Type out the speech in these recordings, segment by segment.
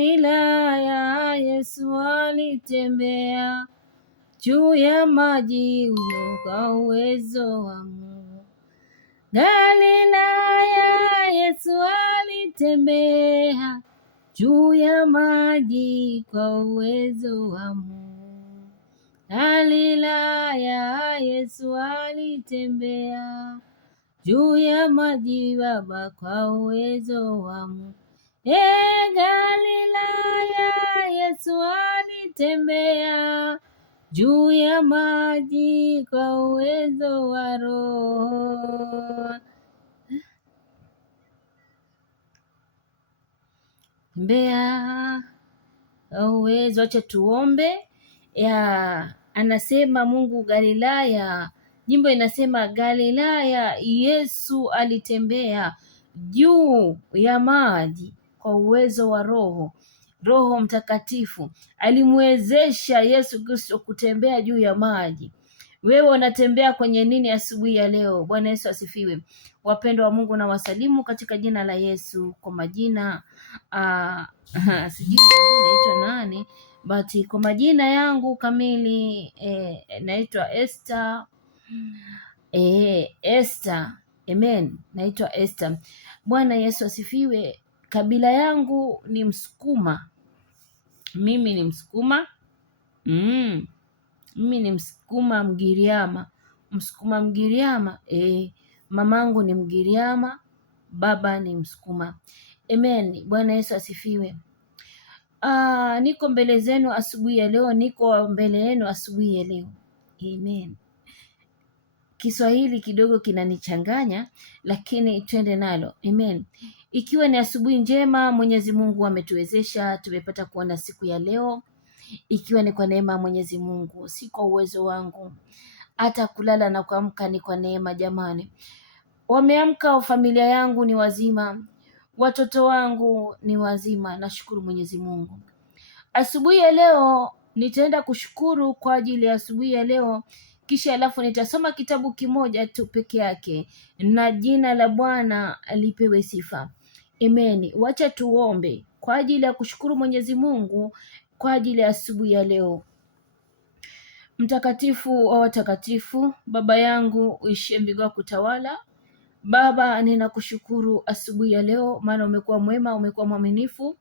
Galilaya Yesu alitembea juu ya maji, huyo kwa uwezo wa Mungu. Galilaya Yesu alitembea juu ya maji kwa uwezo wa Mungu. Galilaya Yesu alitembea juu ya maji Baba kwa uwezo wa Mungu. Galilaya Yesu alitembea juu ya maji kwa uwezo wa Roho. Tembea kwa uwezo. Acha tuombe. Anasema Mungu Galilaya, nyimbo inasema Galilaya Yesu alitembea juu ya maji kwa uwezo wa Roho. Roho Mtakatifu alimwezesha Yesu Kristo kutembea juu ya maji. Wewe unatembea kwenye nini asubuhi ya leo? Bwana Yesu asifiwe. Wapendwa wa Mungu, na wasalimu katika jina la Yesu. Kwa majina sijui naitwa nani, but kwa majina yangu kamili naitwa Esther. Esther. Amen. Naitwa Esther. Bwana Yesu asifiwe. Kabila yangu ni Msukuma. Mimi ni Msukuma. Mimi ni Msukuma Mgiriama. Msukuma Mgiriama. Mamangu ni Mgiriama, baba ni Msukuma. Amen. Bwana Yesu asifiwe. Niko mbele zenu asubuhi ya leo. Amen. Kiswahili kidogo kinanichanganya, lakini twende nalo. Amen. Ikiwa ni asubuhi njema, Mwenyezi Mungu ametuwezesha tumepata kuona siku ya leo, ikiwa ni kwa neema Mwenyezi Mungu, si kwa uwezo wangu. Hata kulala na kuamka ni kwa neema jamani. Wameamka, familia yangu ni wazima, watoto wangu ni wazima. Nashukuru Mwenyezi Mungu. Asubuhi ya leo nitaenda kushukuru kwa ajili ya asubuhi ya leo, kisha alafu nitasoma kitabu kimoja tu peke yake, na jina la Bwana lipewe sifa. Amen. Wacha tuombe kwa ajili ya kushukuru Mwenyezi Mungu kwa ajili ya asubuhi ya leo. Mtakatifu wa watakatifu, Baba yangu uishie mbinguni kutawala. Baba, ninakushukuru asubuhi ya leo, maana umekuwa mwema, umekuwa mwaminifu.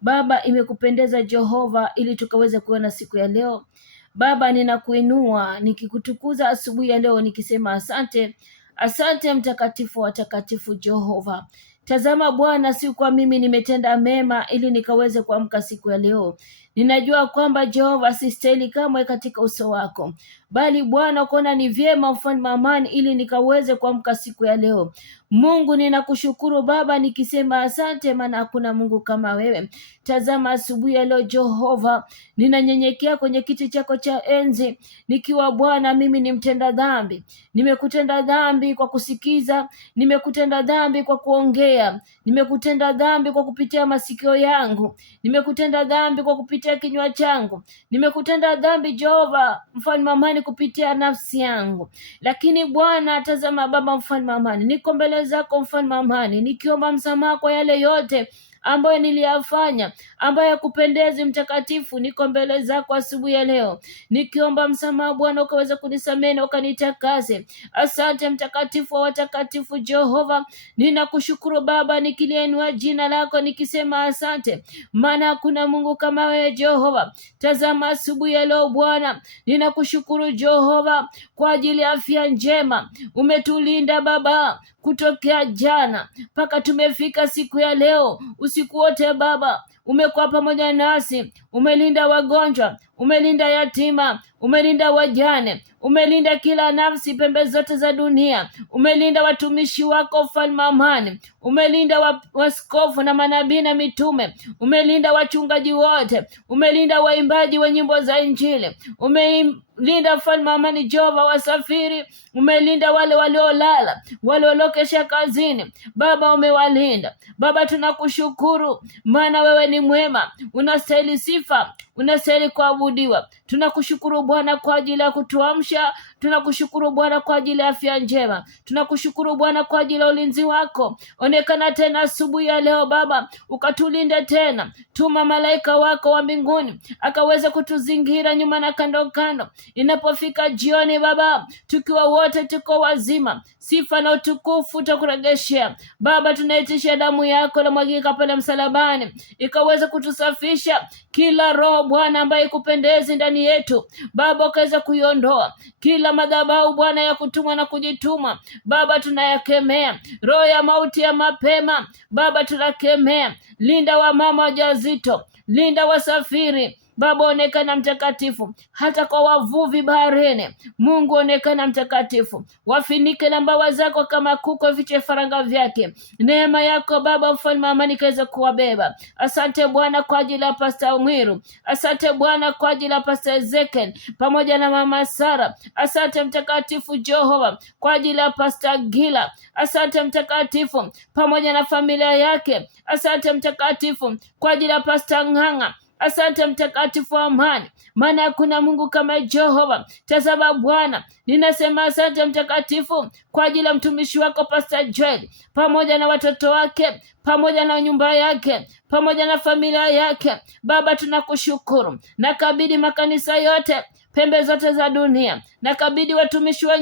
Baba, imekupendeza Jehova ili tukaweze kuona siku ya leo. Baba, ninakuinua nikikutukuza asubuhi ya leo nikisema asante. Asante mtakatifu wa watakatifu Jehova. Tazama Bwana, si kwa mimi nimetenda mema ili nikaweze kuamka siku ya leo. Ninajua kwamba Jehova sistahili kamwe katika uso wako, bali Bwana ukaona ni vyema ufanye amani ili nikaweze kuamka siku ya leo. Mungu, ninakushukuru Baba nikisema asante, maana hakuna Mungu kama wewe. Tazama asubuhi ya leo Jehova, ninanyenyekea kwenye kiti chako cha enzi nikiwa Bwana mimi ni mtenda dhambi. Nimekutenda dhambi kwa kusikiza, nimekutenda dhambi kwa kuongea, nimekutenda dhambi kwa kupitia masikio yangu, nimekutenda dhambi kwa kupitia kinywa changu, nimekutenda dhambi Jehova mfalme amani kupitia nafsi yangu. Lakini Bwana tazama Baba mfalme amani, niko mbele zako mfalme amani nikiomba msamaha kwa yale yote ambayo niliyafanya ambayo yakupendezi. Mtakatifu, niko mbele zako asubuhi ya leo nikiomba msamaha Bwana, ukaweza kunisamehe na ukanitakase. Asante mtakatifu wa watakatifu Jehova, ninakushukuru Baba nikiliinua jina lako nikisema asante, maana hakuna Mungu kama wewe Jehova. Tazama asubuhi ya leo Bwana, ninakushukuru Jehova kwa ajili ya afya njema. Umetulinda Baba kutokea jana mpaka tumefika siku ya leo. Usiku wote Baba umekuwa pamoja nasi, umelinda wagonjwa, umelinda yatima, umelinda wajane, umelinda kila nafsi pembe zote za dunia, umelinda watumishi wako mfalme amani, umelinda waskofu na manabii na mitume, umelinda wachungaji wote, umelinda waimbaji wa nyimbo za Injili, umelinda mfalme amani Jehova wasafiri, umelinda wale waliolala, wale waliokesha kazini Baba umewalinda. Baba tunakushukuru maana wewe ni mwema, unastahili sifa, unastahili kuabudiwa. Tunakushukuru Bwana kwa ajili ya kutuamsha Tunakushukuru Bwana kwa ajili ya afya njema. Tunakushukuru Bwana kwa ajili ya ulinzi wako. Onekana tena asubuhi ya leo Baba, ukatulinde tena. Tuma malaika wako wa mbinguni akaweza kutuzingira nyuma na kando kando. Inapofika jioni Baba, tukiwa wote tuko wazima, sifa na utukufu utakurejeshea Baba. Tunaitisha damu yako na mwagika pale msalabani ikaweza kutusafisha kila roho Bwana ambaye ikupendezi ndani yetu Baba, ukaweza kuiondoa kila madhabahu Bwana ya kutumwa na kujituma Baba, tunayakemea. Roho ya mauti ya mapema Baba tunakemea. Linda wamama wajawazito, linda wasafiri Baba, onekana mtakatifu. Hata kwa wavuvi baharini Mungu onekana mtakatifu. Wafinike na mbawa zako kama kuko viche faranga vyake. Neema yako Baba mfalme wa amani kaweza kuwabeba. Asante Bwana kwa ajili ya Pastor Mwiru. Asante Bwana kwa ajili ya Pastor Ezekiel pamoja na Mama Sara. Asante mtakatifu Jehova kwa ajili ya Pastor Gila. Asante mtakatifu pamoja na familia yake. Asante mtakatifu kwa ajili ya Pastor Ng'ang'a. Asante mtakatifu wa amani, maana hakuna Mungu kama Jehova. Tazama Bwana, ninasema asante mtakatifu kwa ajili ya mtumishi wako Pastor Joel pamoja na watoto wake, pamoja na nyumba yake, pamoja na familia yake. Baba tunakushukuru. Nakabidhi makanisa yote pembe zote za dunia. Nakabidhi watumishi wa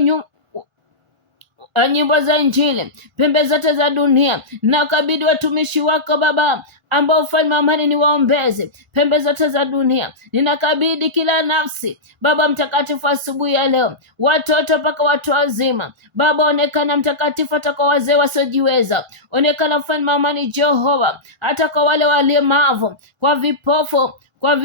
nyimbo za Injili pembe zote za dunia. Nakabidhi watumishi wako Baba ambao ufalme wa amani ni waombezi pembe zote za dunia. Ninakabidhi kila nafsi Baba mtakatifu asubuhi ya leo, watoto mpaka watu wazima Baba, onekana mtakatifu hata kwa wazee wasiojiweza. Onekana ufalme wa amani Jehova, hata kwa wale walemavu, kwa vipofu, kwa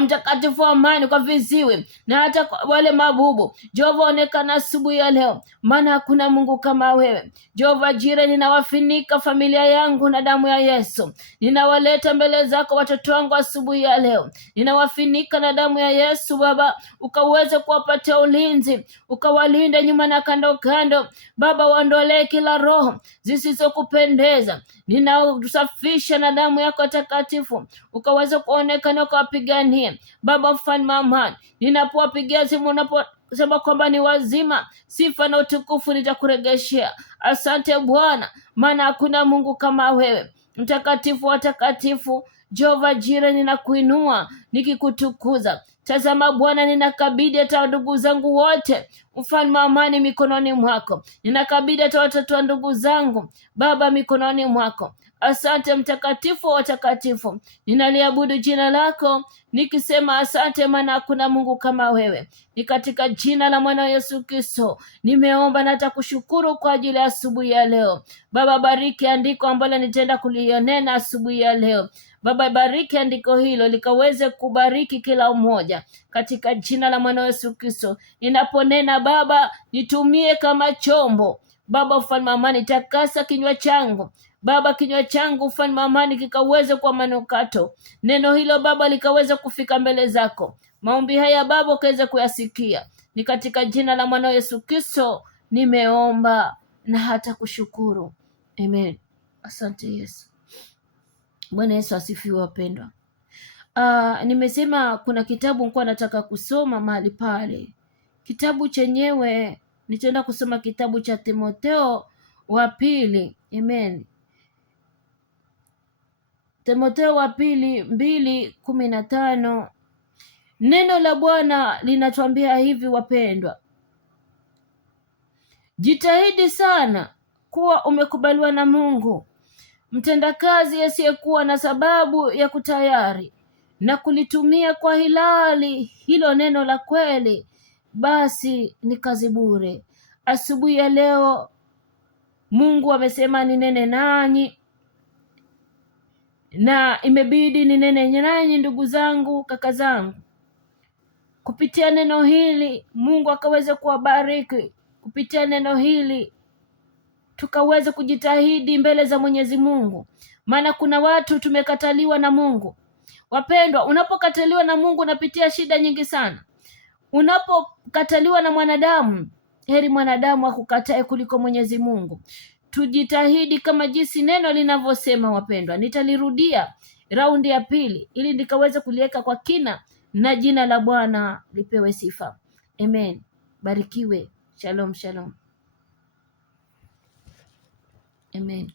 mtakatifu wa amani, kwa viziwi na hata wale mabubu. Jehova onekana asubuhi ya leo, maana hakuna Mungu kama wewe. Jehova Jire, ninawafinika familia yangu na damu ya Yesu. Ninawaleta mbele zako watoto wangu asubuhi ya leo, ninawafinika na damu ya Yesu Baba, ukaweze kuwapatia ulinzi, ukawalinde nyuma na kando kando Baba, waondolee kila roho zisizokupendeza. Ninausafisha na damu yako takatifu, ukaweze kuonekana, ukawapigania Baba mfalme wa amani. Ninapowapigia simu, unaposema kwamba ni wazima, sifa na utukufu nitakuregeshea. Asante Bwana, maana hakuna Mungu kama wewe, mtakatifu wa takatifu. Jehova Jire, ninakuinua nikikutukuza. Tazama Bwana, ninakabidhi hata ndugu zangu wote mfalme wa amani mikononi mwako. Ninakabidhi hata watoto wa ndugu zangu Baba mikononi mwako. Asante mtakatifu wa watakatifu, ninaliabudu jina lako nikisema asante, maana hakuna Mungu kama wewe. Ni katika jina la mwana Yesu Kristo nimeomba na hata kushukuru kwa ajili ya asubuhi ya leo. Baba, bariki andiko ambalo nitaenda kulionena asubuhi ya leo. Baba, bariki andiko hilo likaweze kubariki kila mmoja katika jina la mwana Yesu Kristo. Ninaponena Baba, nitumie kama chombo Baba mfalme wa amani. Takasa kinywa changu Baba, kinywa changu mfalme wa amani kikaweze kwa manukato. Neno hilo Baba likaweze kufika mbele zako. Maombi haya Baba ukaweze kuyasikia. Ni katika jina la mwana Yesu Kristo nimeomba na hata kushukuru. Amen. Asante Yesu. Bwana Yesu asifiwe wapendwa. Nimesema kuna kitabu nilikuwa nataka kusoma mahali pale. Kitabu chenyewe nitaenda kusoma kitabu cha Timotheo wa pili. Amen. Timotheo wa pili 2:15. Neno la Bwana linatuambia hivi wapendwa: jitahidi sana kuwa umekubaliwa na Mungu, mtendakazi asiyekuwa na sababu ya kutayari na kulitumia kwa hilali hilo neno la kweli, basi ni kazi bure. Asubuhi ya leo Mungu amesema ninene nanyi, na imebidi ninene nanyi ndugu zangu, kaka zangu. Kupitia neno hili Mungu akaweze kuwabariki. Kupitia neno hili tukaweze kujitahidi mbele za Mwenyezi Mungu, maana kuna watu tumekataliwa na Mungu. Wapendwa, unapokataliwa na Mungu unapitia shida nyingi sana. Unapokataliwa na mwanadamu, heri mwanadamu akukatae kuliko Mwenyezi Mungu. Tujitahidi kama jinsi neno linavyosema wapendwa. Nitalirudia raundi ya pili ili nikaweze kuliweka kwa kina, na jina la Bwana lipewe sifa. Amen. Barikiwe. Shalom, shalom. Amen.